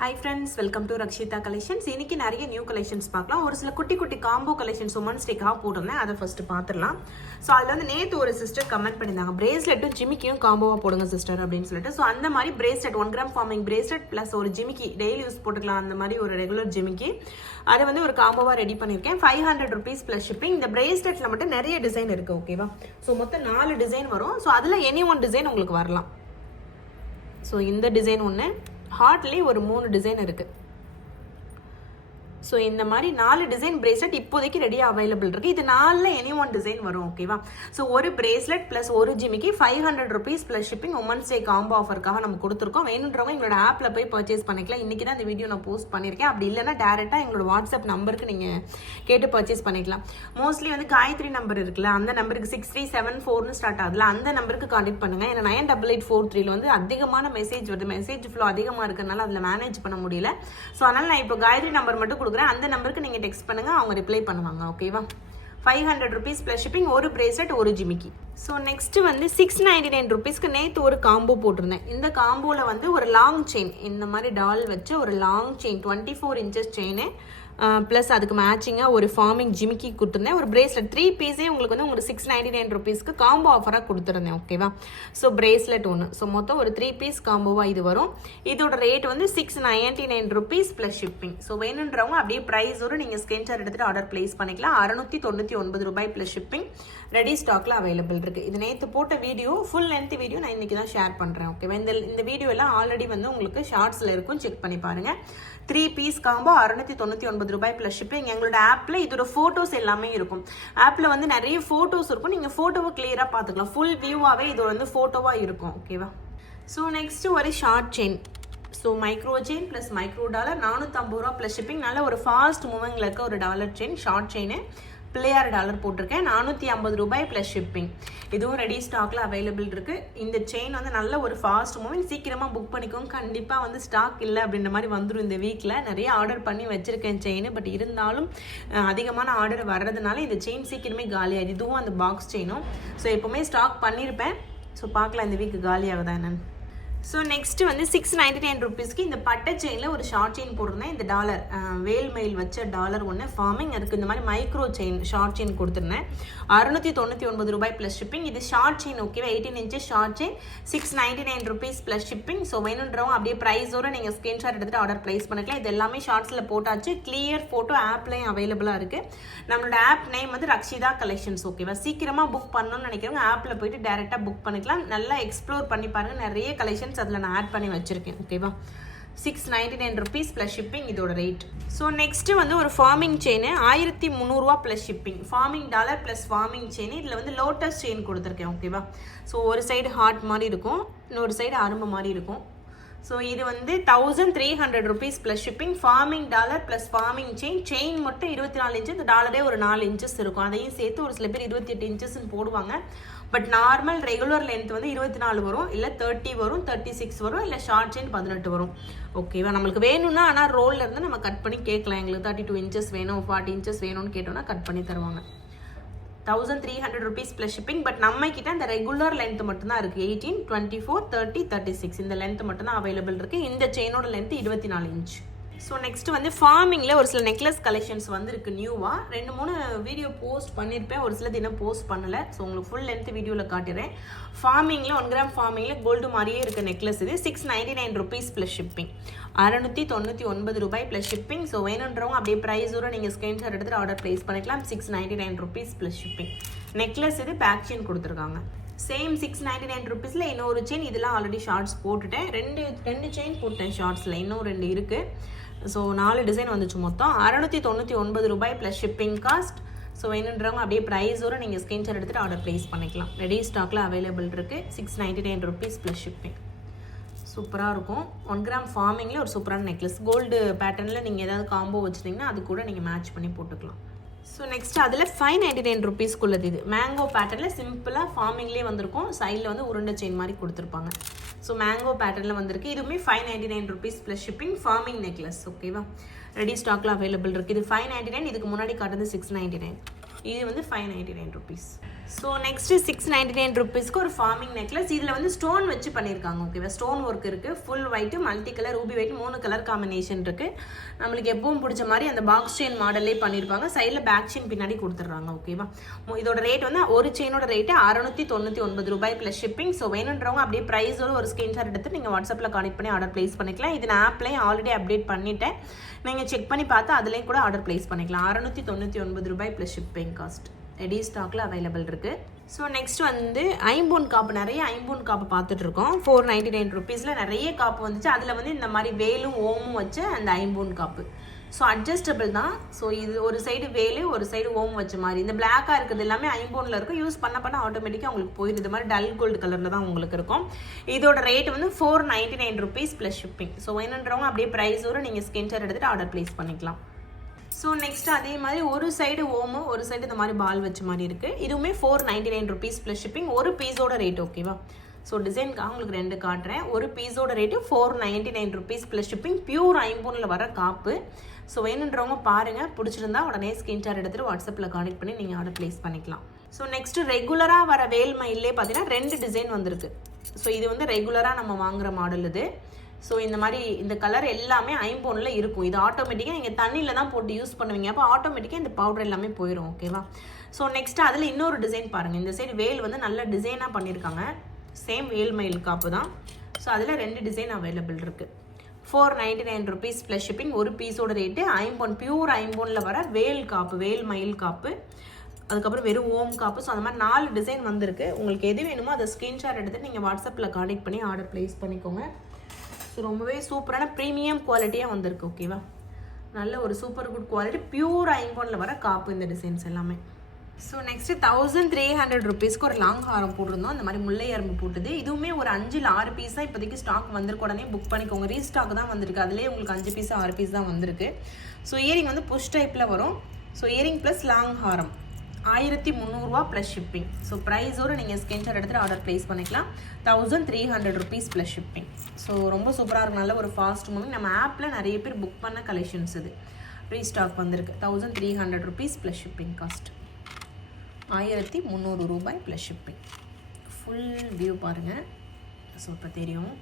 Hi friends, welcome to Rakshita Collections. இன்னைக்கு நிறைய new collections பார்க்கலாம். ஒரு சில குட்டி குட்டி காம்போ கலெக்ஷன்ஸ் உமன்ஸ் டேக்காக போட்டிருந்தேன். அதை ஃபர்ஸ்ட் பார்த்துடலாம். ஸோ அதில் வந்து நேற்று ஒரு சிஸ்டர் கமெண்ட் பண்ணியிருந்தாங்க, பிரேஸ்லெட்டும் ஜிமிக்கியும் காம்போவாக போடுங்க சிஸ்டர் அப்படின்னு சொல்லிட்டு. ஸோ அந்த மாதிரி bracelet 1 gram farming bracelet plus ஒரு ஜிமிக்கி டெய்லி யூஸ் போட்டுக்கலாம், அந்த மாதிரி ஒரு ரெகுலர் ஜிமிக்கி அதை வந்து ஒரு காம்போவாக ரெடி பண்ணியிருக்கேன். 500 rupees ப்ளஸ் ஷிப்பிங். இந்த பிரேஸ்லெட்டில் மட்டும் நிறைய டிசைன் இருக்குது, ஓகேவா? ஸோ மொத்தம் 4 டிசைன் வரும். ஸோ அதில் எனி ஒன் டிசைன் உங்களுக்கு வரலாம். ஸோ இந்த டிசைன் ஒன்று, ஹார்ட்லேயே ஒரு 3 டிசைன் இருக்குது. ஸோ இந்த மாதிரி 4 டிசைன் பிரேஸ்லெட் இப்போதைக்கு ரெடியாக அவைலபிள் இருக்குது. இது 4ல் எனி ஒன் டிசைன் வரும், ஓகேவா? ஸோ ஒரு பிரேஸ்லெட் ப்ளஸ் ஒரு ஜிமிக்கி 500 rupees plus shipping women's day combo ஆஃபருக்காக நம்ம கொடுத்துருக்கோம். வேணுன்றவங்க எங்களோட ஆப்பில் போய் பர்ச்சேஸ் பண்ணிக்கலாம். இன்றைக்கி தான் இந்த வீடியோ நான் போஸ்ட் பண்ணியிருக்கேன். அப்படி இல்லைன்னா டேரெக்டாக எங்களோட வாட்ஸ்அப் நம்பருக்கு நீங்கள் கேட்டு பர்ச்சேஸ் பண்ணிக்கலாம். மோஸ்ட்லி வந்து காயத்ரி நம்பர் இருக்குல்ல, அந்த நம்பருக்கு 6374 ஸ்டார்ட் ஆகுதுல, அந்த நம்பருக்கு கான்டெக்ட் பண்ணுங்கள். ஏன்னா 988843 வந்து அதிகமான மெசேஜ் வருது. மெசேஜ் ஃப்ளோ அதிகமாக இருக்கிறதுனால அதில் மேனேஜ் பண்ண முடியல. ஸோ அதனால் நான் இப்போ காயத்ரி நம்பர் மட்டும் கொடுக்குறேன். அந்த நம்பருக்கு நீங்கள் டெக்ஸ்ட் பண்ணுங்க, அவங்க ரிப்ளை பண்ணுவாங்க, ஓகேவா? 500 rupees ப்ளஸ் ஷிப்பிங், ஒரு பிரேஸ்லெட் ஒரு ஜிமிக்கி. ஸோ நெக்ஸ்ட் வந்து 699 rupeesக்கு நேற்று ஒரு காம்போ போட்டிருந்தேன். இந்த காம்போவில் வந்து ஒரு லாங் செயின், இந்த மாதிரி டால் வச்சு ஒரு long chain 24 inches chain plus அதுக்கு மேட்சிங்காக ஒரு ஃபார்மிங் ஜிமிக்கி கொடுத்துருந்தேன். ஒரு பிரேஸ்லெட் 3 பீஸே உங்களுக்கு வந்து உங்களுக்கு 699 rupeesக்கு காம்போ ஆஃபராக கொடுத்துருந்தேன், ஓகேவா? ஸோ பிரேஸ்லெட் ஒன்று. ஸோ மொத்தம் ஒரு 3 பீஸ் காம்போவாக இது வரும். இதோட ரேட் வந்து 699 rupees ப்ளஸ் ஷிப்பிங். ஸோ வேணுன்றவங்க அப்படியே ப்ரைஸோடு நீங்கள் ஸ்கிரீன்ஷாட் எடுத்துகிட்டு ஆர்டர் ப்ளேஸ் பண்ணிக்கலாம். 699 ரூபாய் ப்ளஸ் ஷிப்பிங் ரெடி ஸ்டாக்ல அவைலபிள் இருக்குது. இது நேற்று போட்ட வீடியோ, ஃபுல் லென்த் வீடியோ நான் இன்றைக்கி தான் ஷேர் பண்ணுறேன், ஓகேவா? இந்த வீடியோ எல்லாம் ஆல்ரெடி வந்து உங்களுக்கு ஷார்ட்ஸில் இருக்கும், செக் பண்ணி பாருங்கள். 3 பீஸ் காம்போ 699 ரூபாய் ப்ளஸ் ஷிப்பிங். எங்களோட ஆப்பில் இதோட ஃபோட்டோஸ் எல்லாமே இருக்கும். ஆப்பில் வந்து நிறைய ஃபோட்டோஸ் இருக்கும், நீங்கள் ஃபோட்டோவை கிளியராக பார்த்துக்கலாம். ஃபுல் வியூவாகவே இது வந்து ஃபோட்டோவாக இருக்கும், ஓகேவா? ஸோ நெக்ஸ்ட்டு ஒரு short chain. So micro chain plus micro dollar 450 ரூபா ப்ளஸ் ஷிப்பிங். நல்ல ஒரு ஃபாஸ்ட் மூவிங்கில் இருக்க ஒரு dollar chain, short chain, Pillaiyar dollar போட்டிருக்கேன். 450 ரூபாய் ப்ளஸ் ஷிப்பிங். இதுவும் ரெடி ஸ்டாக்ல அவைலபிள் இருக்குது. இந்த செயின் வந்து நல்ல ஒரு ஃபாஸ்ட் மூவிங், சீக்கிரமாக புக் பண்ணிக்கோங்க. கண்டிப்பாக வந்து ஸ்டாக் இல்லை அப்படின்ற மாதிரி வந்துடும். இந்த வீக்கில் நிறைய ஆர்டர் பண்ணி வச்சுருக்கேன் செயின், பட் இருந்தாலும் அதிகமான ஆர்டர் வர்றதுனால இந்த செயின் சீக்கிரமே காலியாகுது. இதுவும் அந்த பாக்ஸ் செயினும். ஸோ எப்போவுமே ஸ்டாக் பண்ணியிருப்பேன். ஸோ பார்க்கலாம் இந்த வீக்கு காலியாகுதா என்னன்னு. ஸோ நெக்ஸ்ட் வந்து 699 rupeesக்கு இந்த பட்டை செயினில் ஒரு ஷார்ட் செயின் போட்டிருந்தேன். இந்த டாலர் வேல் மயில் வச்ச டாலர் ஒன்று ஃபார்மிங், அதுக்கு இந்த மாதிரி மைக்ரோ செயின் ஷார்ட் செயின் கொடுத்துருந்தேன். 699 ரூபாய் ப்ளஸ் ஷிப்பிங். இது ஷார்ட் செயின், ஓகேவா? 18 inches short chain, 699 rupees plus shipping. So வேணுன்றவங்க அப்படியே ப்ரைஸோடு நீங்கள் ஸ்க்ரீன்ஷாட் எடுத்துகிட்டு ஆர்டர் ப்ளேஸ் பண்ணிக்கலாம். இது எல்லாமே ஷார்ட்ஸில் போட்டாச்சு. கிளியர் ஃபோட்டோ ஆப்லையும் அவைலபிளாக இருக்குது. நம்மளோட ஆப் நேம் வந்து ரக்ஷிதா கலெக்ஷன்ஸ், ஓகேவா? சீக்கிரமாக புக் பண்ணணும்னு நினைக்கிறவங்க ஆப்பில் போயிட்டு டேரெக்டாக புக் பண்ணிக்கலாம். நல்லா எக்ஸ்ப்ளோர் பண்ணி பாருங்கள், நிறைய கலெக்ஷன்ஸ் அதில் நான் ஆட் பண்ணி வச்சிருக்கேன், ஓகேவா? 699 rupees ப்ளஸ் ஷிப்பிங் இதோட ரேட். ஸோ நெக்ஸ்ட் வந்து ஒரு ஃபார்மிங் செயின் 1300 ரூபா plus shipping. Farming dollar plus farming chain. இதில் வந்து லோட்டஸ் செயின் கொடுத்துருக்கேன், ஓகேவா? ஸோ ஒரு சைடு ஹார்ட் மாதிரி இருக்கும், இன்னொரு சைடு அரும்பு மாதிரி இருக்கும். ஸோ இது வந்து 1300 rupees plus shipping. Farming dollar plus farming chain. Chain மட்டும் 24 inches, இந்த டாலரே ஒரு 4 inches இருக்கும். அதையும் சேர்த்து ஒரு சில பேர் 28 inchesன்னு போடுவாங்க. பட் நார்மல் ரெகுலர் லென்த் வந்து 24 வரும், இல்லை 30 வரும், 36 வரும், இல்லை ஷார்ட் செயின் 18 வரும், ஓகேவா? நம்மளுக்கு வேணும்னா ஆனால் ரோலில் இருந்து நம்ம கட் பண்ணி கேட்கலாம். எங்களுக்கு 32 inches வேணும், 40 inches வேணும்னு கேட்டோம்னா கட் பண்ணி தருவாங்க. 1300 rupees ப்ளஸ் ஷிப்பிங். பட் நம்ம கிட்ட இந்த ரெகுலர் லென்த் மட்டும்தான் இருக்குது. 18, 24, 30, 36 இந்த லென்த் மட்டும்தான் அவைலபிள் இருக்குது. இந்த செயினோட லென்த் 24 inch. ஸோ நெக்ஸ்ட் வந்து ஃபார்மிங்கில் ஒரு சில நெக்லஸ் கலெக்ஷன்ஸ் வந்துருக்கு நியூவாக. 2-3 வீடியோ போஸ்ட் பண்ணியிருப்பேன், ஒரு சிலது இன்னும் போஸ்ட் பண்ணலை. ஸோ உங்களுக்கு ஃபுல் லென்த் வீடியோவில் காட்டுறேன். ஃபார்மிங்கில் 1 கிராம் ஃபார்மிங்கில் கோல்டு மாதிரியே இருக்க நெக்லஸ் இது 699 rupees ப்ளஸ் ஷிப்பிங். 699 ரூபாய் ப்ளஸ் ஷிப்பிங். ஸோ வேணுன்றவங்க அப்படியே ப்ரைஸோடு நீங்கள் ஸ்க்ரீன்ஷாட் எடுத்துகிட்டு ஆர்டர் ப்ளேஸ் பண்ணிக்கலாம். 699 rupees ப்ளஸ் ஷிப்பிங். நெக்லஸ் இது பேக் செயின் கொடுத்துருக்காங்க. சேம் 699 rupeesல இன்னொரு செயின். இதெல்லாம் ஆல்ரெடி ஷார்ட்ஸ் போட்டுட்டேன். ரெண்டு செயின் போட்டேன் ஷார்ட்ஸில், இன்னும் 2 இருக்குது. ஸோ 4 டிசைன் வந்துச்சு. மொத்தம் 699 ரூபாய் ப்ளஸ் ஷிப்பிங் காஸ்ட். ஸோ வேணுன்றவங்க அப்படியே ப்ரைஸோடு நீங்கள் ஸ்க்ரீன்ஷாட் எடுத்துகிட்டு ஆர்டர் ப்ளேஸ் பண்ணிக்கலாம். ரெடி ஸ்டாக்கில் அவைலபிள் இருக்குது. 699 rupees ப்ளஸ் ஷிப்பிங். சூப்பராக இருக்கும். 1 கிராம் ஃபார்மிங்கில் ஒரு சூப்பரான நெக்லஸ். கோல்டு பேட்டர்னில் நீங்கள் ஏதாவது காம்போ வச்சுட்டிங்கன்னா அது கூட நீங்கள் மேட்ச் பண்ணி போட்டுக்கலாம். ஸோ நெக்ஸ்ட் அதில் 599 rupeesக்குள்ளது. இது மேங்கோ பேட்டர்னில் சிம்பிளாக ஃபார்மிங்லேயே வந்திருக்கும். சைடில் வந்து உருண்டை செயின் மாதிரி கொடுத்துருப்பாங்க. ஸோ மேங்கோ பேட்டர்னில் வந்திருக்கு. இதுவுமே 599 rupees plus shipping. Farming necklace, ஓகேவா? ரெடி ஸ்டாக்கில் அவைலபிள் இருக்குது. இது 599. இதுக்கு முன்னாடி காட்டுறது 699. இது வந்து 599 rupees. ஸோ நெக்ஸ்ட்டு 699 ருபீஸ்க்கு ஒரு ஃபார்மிங் நெக்லஸ். இதில் வந்து ஸ்டோன் வச்சு பண்ணியிருக்காங்க. ஓகேவா, ஸ்டோன் ஒர்க் இருக்குது. Full white, multi colour, Ruby white, 3 colour combination இருக்குது. நம்மளுக்கு எப்பவும் பிடிச்ச மாதிரி அந்த பாக்ஸ் செயின் மாடல்லே பண்ணியிருப்பாங்க. சைடில் பேக் செயின் பின்னாடி கொடுத்துட்றாங்க. ஓகேவா, இதோட ரேட் வந்து ஒரு செயினோட ரேட்டு 699 ரூபாய் ப்ளஸ் ஷிப்பிங். ஸோ வேணுன்றவங்க அப்படியே ப்ரைஸோட ஒரு ஸ்க்ரீன்ஷாட் எடுத்து நீங்கள் வாட்ஸ்அப்பில் கான்டெக்ட் பண்ணி ஆர்டர் ப்ளேஸ் பண்ணிக்கலாம். இது நான் ஆப்லேயும் ஆல்ரெடி அப்டேட் பண்ணிட்டேன். நீங்கள் செக் பண்ணி பார்த்து அதுலேயும் கூட ஆர்டர் ப்ளேஸ் பண்ணிக்கலாம். 699 ரூபாய் ப்ளஸ் ஷிப்பிங் காஸ்ட் ரெடி ஸ்டாக்ல அவைலபிள் இருக்கு. ஸோ நெக்ஸ்ட் வந்து ஐம்பொன் காப்பு, நிறைய ஐம்பொன் காப்பு பார்த்துட்டு இருக்கோம். 499 ருபீஸ்ல நிறைய காப்பு வந்துச்சு. அதில் வந்து இந்த மாதிரி வேலும் ஓமும் வச்ச அந்த ஐம்பொன் காப்பு. ஸோ அட்ஜஸ்டபிள் தான். ஸோ இது ஒரு சைடு வேலு, ஒரு சைடு ஓம் வச்ச மாதிரி. இந்த பிளாக்காக இருக்கிறது எல்லாமே ஐம்பொன்ல இருக்கும். யூஸ் பண்ண ஆட்டோமேட்டிக்காக உங்களுக்கு போயிடும். இது மாதிரி டல் கோல்டு கலரில் தான் உங்களுக்கு இருக்கும். இதோட ரேட் வந்து 499 ருபீஸ் ப்ளஸ் ஷிப்பிங். ஸோ வேணுன்றவங்க அப்படியே ப்ரைஸோடு நீங்கள் ஸ்கிரீன்ஷாட் எடுத்துகிட்டு ஆர்டர் ப்ளேஸ் பண்ணிக்கலாம். ஸோ நெக்ஸ்ட் அதே மாதிரி ஒரு சைடு ஓமு, ஒரு சைடு இந்த மாதிரி பால் வச்ச மாதிரி இருக்குது. இதுவுமே 499 ருபீஸ் ப்ளஸ் ஷிப்பிங். ஒரு பீஸோட ரேட். ஓகேவா, ஸோ டிசைனுக்காக உங்களுக்கு 2 காட்டுறேன். ஒரு பீஸோட rate 499 rupees plus shipping. Pure ஐம்பொன்னில் வர காப்பு. ஸோ வேணுன்றவங்க பாருங்கள், பிடிச்சிருந்தா உடனே ஸ்க்ரீன்ஷாட் எடுத்துகிட்டு வாட்ஸ்அப்பில் கான்டெக்ட் பண்ணி நீங்கள் ஆர்டர் ப்ளேஸ் பண்ணிக்கலாம். ஸோ நெக்ஸ்ட்டு ரெகுலராக வர வேல் மயிலே பார்த்தீங்கன்னா 2 டிசைன் வந்திருக்கு. ஸோ இது வந்து ரெகுலராக நம்ம வாங்குகிற மாடல் இது. ஸோ இந்த மாதிரி இந்த கலர் எல்லாமே ஐம்பொன்னில் இருக்கும். இது ஆட்டோமேட்டிக்காக நீங்கள் தண்ணியில் தான் போட்டு யூஸ் பண்ணுவீங்க. அப்போ ஆட்டோமேட்டிக்காக இந்த பவுடர் எல்லாமே போயிடும். ஓகேவா, ஸோ நெக்ஸ்ட் அதில் இன்னொரு டிசைன் பாருங்கள். இந்த சைடு வேல் வந்து நல்ல டிசைனாக பண்ணியிருக்காங்க. சேம் வேல் மயில் காப்பு தான். ஸோ அதில் 2 டிசைன் அவைலபிள் இருக்குது. 499 ருபீஸ் ப்ளஸ் ஷிப்பிங். ஒரு பீஸோட ரேட்டு ஐம்பொன், பியூர் ஐம்பொன்னில் வர வேல் காப்பு, வேல் மயில் காப்பு. அதுக்கப்புறம் வெறும் ஓம் காப்பு. ஸோ அந்த மாதிரி 4 டிசைன் வந்திருக்கு. உங்களுக்கு எது வேணுமோ அதை ஸ்க்ரீன்ஷாட் எடுத்து நீங்கள் வாட்ஸ்அப்பில் கான்டெக்ட் பண்ணி ஆர்டர் ப்ளேஸ் பண்ணிக்கோங்க. ஸோ ரொம்பவே சூப்பரான ப்ரீமியம் குவாலிட்டியாக வந்திருக்கு. ஓகேவா, நல்ல ஒரு சூப்பர் குட் குவாலிட்டி, பியூர் ஐம்பொன்னில் வர காப்பு இந்த டிசைன்ஸ் எல்லாமே. ஸோ நெக்ஸ்ட்டு 1300 ருபீஸ்க்கு ஒரு லாங் ஹாரம் போட்டிருந்தோம். இந்த மாதிரி முல்லை அரும்பு போட்டுது. இதுவுமே ஒரு 5-6 பீஸாக இப்போதைக்கு ஸ்டாக் வந்திருக்கு. உடனே புக் பண்ணிக்கோங்க. ரீஸ்டாக் தான் வந்திருக்கு. அதுலேயே உங்களுக்கு 5 பீஸ் 6 பீஸ் தான் வந்திருக்கு. ஸோ இயரிங் வந்து புஷ் டைப்பில் வரும். ஸோ இயரிங் ப்ளஸ் லாங் ஹாரம் 1300 ரூபா ப்ளஸ் ஷிப்பிங். ஸோ ப்ரைஸோடு நீங்கள் ஸ்க்ரீன்ஷாட் எடுத்துகிட்டு ஆர்டர் ப்ளேஸ் பண்ணிக்கலாம். 1300 ருபீஸ் ப்ளஸ் ஷிப்பிங். ஸோ ரொம்ப சூப்பராக இருக்கும். நல்ல ஒரு ஃபாஸ்ட் மூவிங். நம்ம ஆப்பில் நிறைய பேர் புக் பண்ண கலெக்ஷன்ஸ் இது. ரீஸ்டாக் வந்திருக்கு. 1300 ருபீஸ் ப்ளஸ் ஷிப்பிங் காஸ்ட். 1300 ரூபாய் ப்ளஸ் ஷிப்பிங். ஃபுல் வியூ பாருங்கள். ஸோ இப்போ தெரியும்.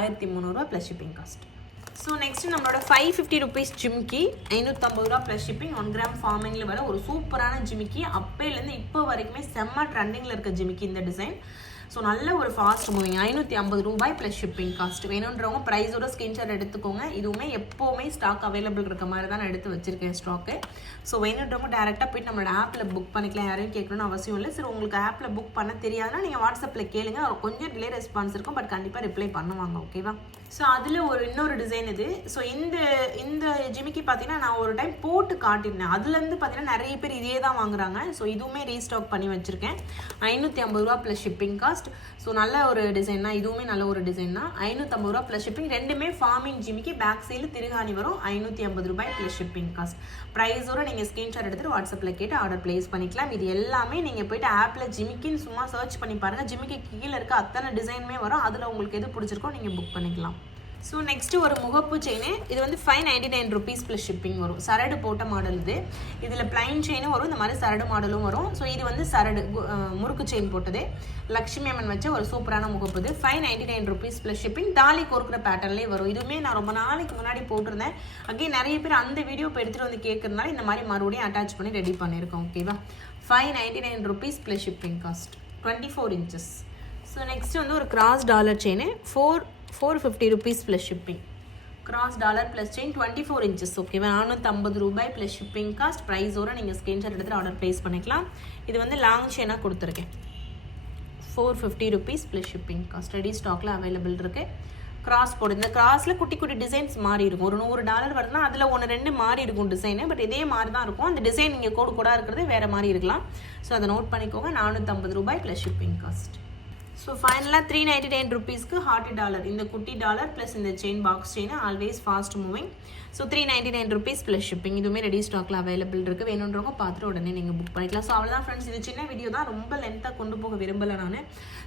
1300 ரூபா plus shipping cost. So next நம்மளோட 550 ருபீஸ் ஜிமிக்கி, 550 ரூபா ப்ளஸ் ஷிப்பிங். 1 கிராம் ஃபார்மிங்கில் வர ஒரு சூப்பரான ஜிமிக்கி. அப்போலேருந்து இப்போ வரைக்குமே செம்ம ட்ரெண்டிங்கில் இருக்க ஜிமிக்கி இந்த டிசைன். ஸோ நல்ல ஒரு ஃபாஸ்ட் மூவிங். 550 ரூபாய் ப்ளஸ் ஷிப்பிங் காஸ்ட். வேணுன்றவங்க ப்ரைஸோட ஸ்க்ரீன்ஷாட் எடுத்துக்கோங்க. இதுவுமே எப்போவுமே ஸ்டாக் அவைலபிள் இருக்க மாதிரி தான் நான் எடுத்து வச்சிருக்கேன் ஸ்டாக்கு. ஸோ வேணுன்றவங்க டேரெக்டாக போய்ட்டு நம்மளோட ஆப்பில் புக் பண்ணிக்கலாம். யாரையும் கேட்கணும்னு அவசியம் இல்லை. சரி, உங்களுக்கு ஆப்பில் புக் பண்ண தெரியாதுன்னா நீங்கள் வாட்ஸ்அப்பில் கேளுங்க. கொஞ்சம் டிலே ரெஸ்பான்ஸ் இருக்கும், பட் கண்டிப்பாக ரிப்ளை பண்ணுவாங்க. ஓகேவா, ஸோ அதில் இன்னொரு டிசைன் இது. ஸோ இந்த ஜிமிக்கி பார்த்தீங்கன்னா நான் ஒரு டைம் போட்டு காட்டியிருந்தேன். அதுலேருந்து பார்த்தீங்கன்னா நிறைய பேர் இதே தான் வாங்குறாங்க. ஸோ இதுவுமே ரீஸ்டாக் பண்ணி வச்சுருக்கேன். 550 ரூபா ப்ளஸ் ஷிப்பிங் காஸ்ட். ஸோ நல்ல ஒரு டிசைன் தான். இதுவுமே நல்ல ஒரு டிசைன் தான். 550 ரூபா ப்ளஸ் ஷிப்பிங். ரெண்டுமே ஃபார்மிங் ஜிமிக்கி. பேக் சைடில் திருகாணி வரும். 550 ரூபாய் ப்ளஸ் ஷிப்பிங் காஸ்ட். ப்ரைஸோடு நீங்கள் ஸ்க்ரீன்ஷாட் எடுத்துகிட்டு வாட்ஸ்அப்பில் கேட்டு ஆர்டர் ப்ளேஸ் பண்ணிக்கலாம். இது எல்லாமே நீங்கள் போய்ட்டு ஆப்பில் ஜிமிக்கின்னு சும்மா சர்ச் பண்ணி பாருங்கள். ஜிமிக்கி கீழே இருக்க அத்தனை டிசைனுமே வரும். அதில் உங்களுக்கு எது பிடிச்சிருக்கோ நீங்கள் புக் பண்ணிக்கலாம். ஸோ நெக்ஸ்ட்டு ஒரு முகப்பு செயின். இது வந்து 599 ருபீஸ் ப்ளஸ் ஷிப்பிங் வரும். சரடு போட்ட மாடல் இது. இதில் பிளைன் செயினும் வரும், இந்த மாதிரி சரடு மாடலும் வரும். ஸோ இது வந்து சரடு முறுக்கு செயின் போட்டது. லக்ஷ்மி அம்மன் வச்ச ஒரு சூப்பரான முகப்பு இது. 599 ருபீஸ் ப்ளஸ் ஷிப்பிங். தாலி கோர்க்குற பேட்டர்ன்லேயே வரும். இதுவுமே நான் ரொம்ப நாளைக்கு முன்னாடி போட்டிருந்தேன். அகே நிறைய பேர் அந்த வீடியோ இப்போ எடுத்துகிட்டு வந்து கேட்குறதுனால இந்த மாதிரி மறுபடியும் அட்டாச் பண்ணி ரெடி பண்ணியிருக்கோம். ஓகேவா, 599 rupees plus shipping cost. 24 inches. So next வந்து ஒரு cross dollar chain. 450 rupees plus shipping. Cross dollar plus chain 24 inches. ஓகேவா, 450 ரூபாய் ப்ளஸ் ஷிப்பிங் காஸ்ட். ப்ரைஸோடு நீங்கள் ஸ்க்ரீன்ஷாட் எடுத்துகிட்டு ஆர்டர் ப்ளேஸ் பண்ணிக்கலாம். இது வந்து லாங் செயினாக கொடுத்துருக்கேன். 450 rupees plus shipping cost. Ready ஸ்டாக்கில் அவைலபிள் இருக்குது. கிராஸ் போடு. இந்த கிராஸில் குட்டி குட்டி டிசைன்ஸ் மாறி இருக்கும். ஒரு $100 வருதுன்னா அதில் 1-2 மாறி இருக்கும் டிசைனு. பட் இதே மாதிரி தான் இருக்கும். அந்த டிசைன் நீங்கள் கோடாக இருக்கிறது வேறு மாதிரி இருக்கலாம். ஸோ அதை நோட் பண்ணிக்கோங்க. 450 ரூபாய் ப்ளஸ் ஷிப்பிங் காஸ்ட். ஸோ ஃபைனலாக 399 ருபீஸ்க்கு ஹார்ட் டாலர், இந்த குட்டி டாலர் ப்ளஸ் இந்த chain box chain always fast moving. So 399 rupees plus shipping. இதுவுமே ரெடி ஸ்டாக்ல அவைலபிள் இருக்குது. வேணுன்றவங்க பார்த்துட்டு உடனே நீங்கள் புக் பண்ணிக்கலாம். ஸோ அவ்வளோதான் ஃப்ரெண்ட்ஸ், இது சின்ன வீடியோ தான், ரொம்ப லென்த்தாக கொண்டு போக விரும்பலை நான்.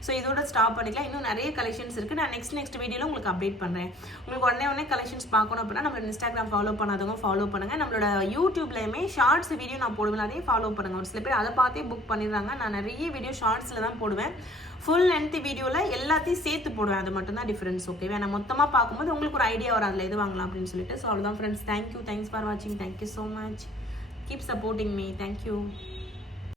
ஸோ இதோட ஸ்டாப் பண்ணிக்கலாம். இன்னும் நிறைய கலெக்ஷன்ஸ் இருக்குது. நான் நெக்ஸ்ட் வீடியோவில் உங்களுக்கு அப்டேட் பண்ணுறேன். உங்களுக்கு உடனே கலெக்ஷன்ஸ் பார்க்கணும் அப்படின்னா நம்மளோட இன்ஸ்டாகிராம் ஃபாலோ பண்ணாதவங்க ஃபாலோ பண்ணுங்கள். நம்மளோட யூடியூப்லேயுமே ஷார்ட்ஸ் வீடியோ நான் போடுவேன், நிறைய ஃபாலோ பண்ணுங்கள். ஒரு சில பேர் அதை பார்த்தே புக் பண்ணிடுறாங்க. நான் நிறைய வீடியோ ஷார்ட்ஸில் தான் போடுவேன். ஃபுல் லென்த் வீடியோவில் எல்லாத்தையும் சேர்த்து போடுவேன், அது மட்டும் தான் டிஃப்ரென்ஸ். ஓகேவா? நான் மொத்தமாக பார்க்கும்போது உங்களுக்கு ஒரு ஐடியா வரும் அதில் எது வாங்கலாம் அப்படின்னு சொல்லிட்டு. ஸோ அவ்வளோதான் ஃப்ரெண்ட்ஸ், தேங்க்யூ, தேங்க்ஸ் ஃபார் வாட்சிங், thank you so much, keep supporting me, thank you.